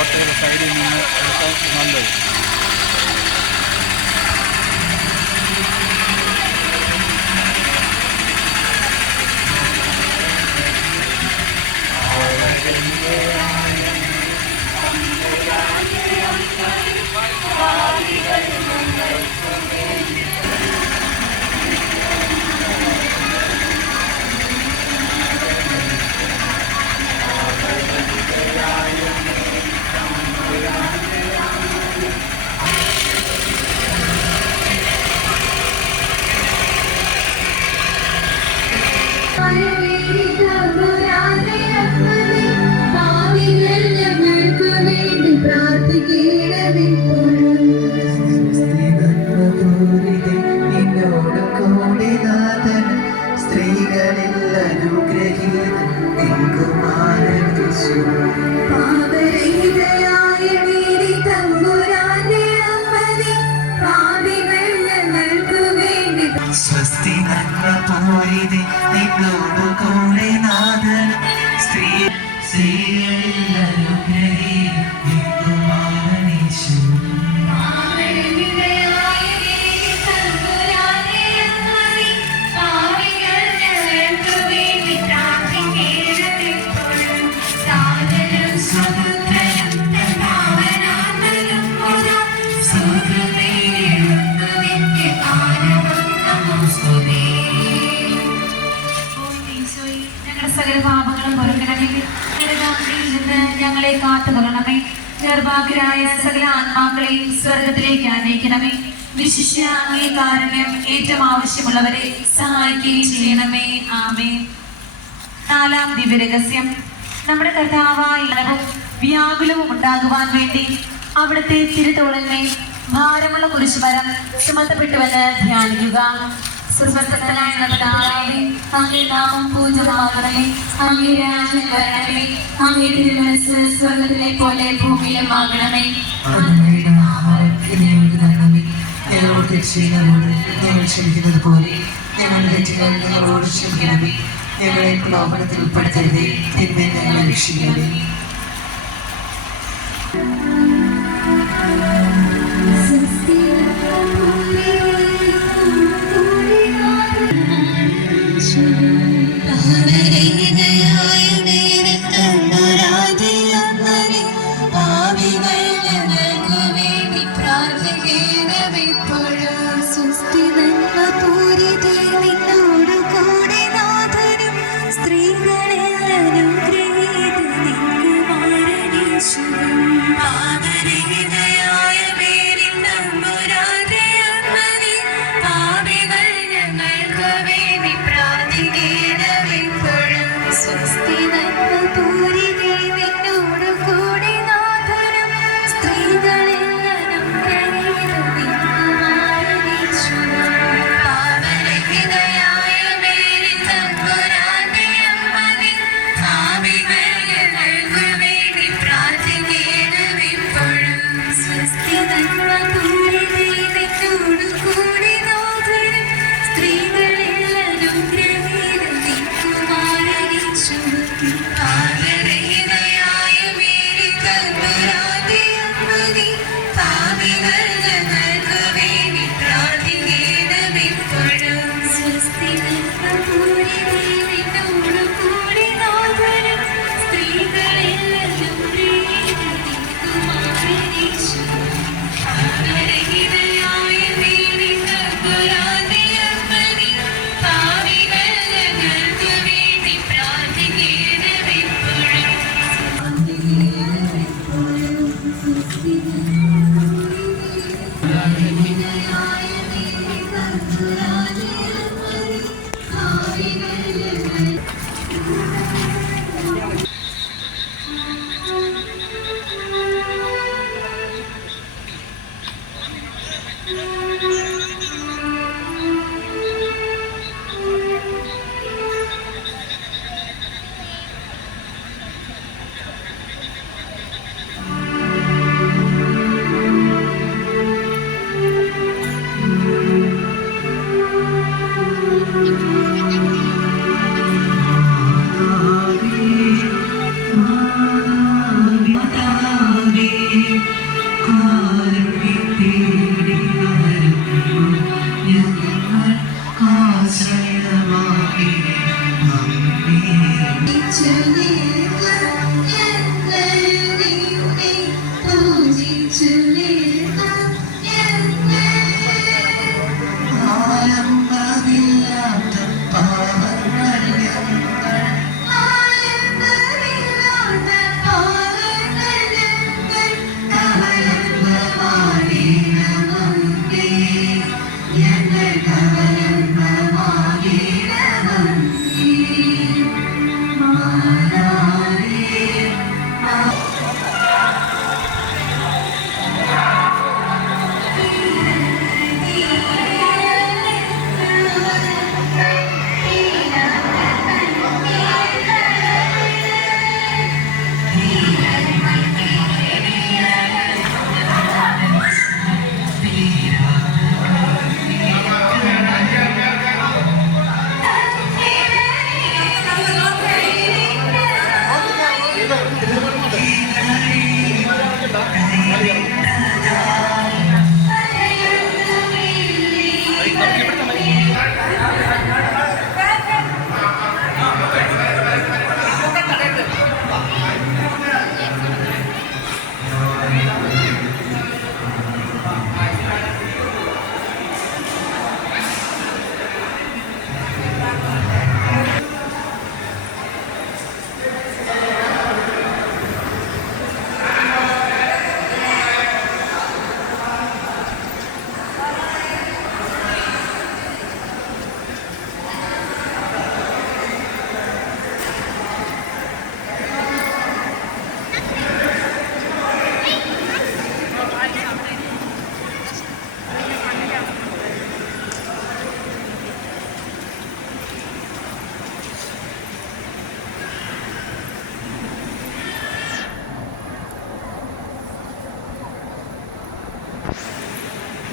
ഓട്ടോയുടെ സൈഡിൽ നിന്ന് എടുത്താൽ നല്ലത് morire dei ഞങ്ങളെ കാത്തുകൊള്ളണമേ നിർഭാഗ്യരായ സകല ആത്മാക്കളെയും സ്വർഗത്തിലേക്ക് അനയിക്കണമേ വിശിഷ്യ കാരുണ്യം ഏറ്റവും ആവശ്യമുള്ളവരെ സഹായിക്കുകയും ചെയ്യണമേ. ആമേ നാലാം ദിവ്യരഹസ്യം. നമ്മുടെ കർത്താവായ വ്യാകുലവും ഉണ്ടാകുവാൻ വേണ്ടി അവിടുത്തെ തിരുത്തോളന്മേ ഭാരമുള്ള കുരിശുമരം ചുമത്തപ്പെട്ടുവെന്ന് ധ്യാനിക്കുക. സുസ്വസ്ഥനായ കർത്താവേ അങ്ങേ നാമം പൂജമാകണമേ അങ്ങേ രാജ്യം വരണമേ. അങ്ങേ തിരുമനസ് സ്വർഗത്തിലെ പോലെ ഭൂമിയിലും ആകണമേ ഞങ്ങളോട് രക്ഷിക്കുന്നവരോട് ഞങ്ങൾ ക്ഷമിക്കുന്നത് പോലെ ഞങ്ങളുടെ തെറ്റുകൾ ഞങ്ങളോട് ക്ഷമിക്കണമേ. ഞങ്ങളെ പ്രലോഭനത്തിൽ ഉൾപ്പെടുത്തരുതേ. തിന്മേ ഞങ്ങളെ രക്ഷിക്കണമേ. സ്വസ്തി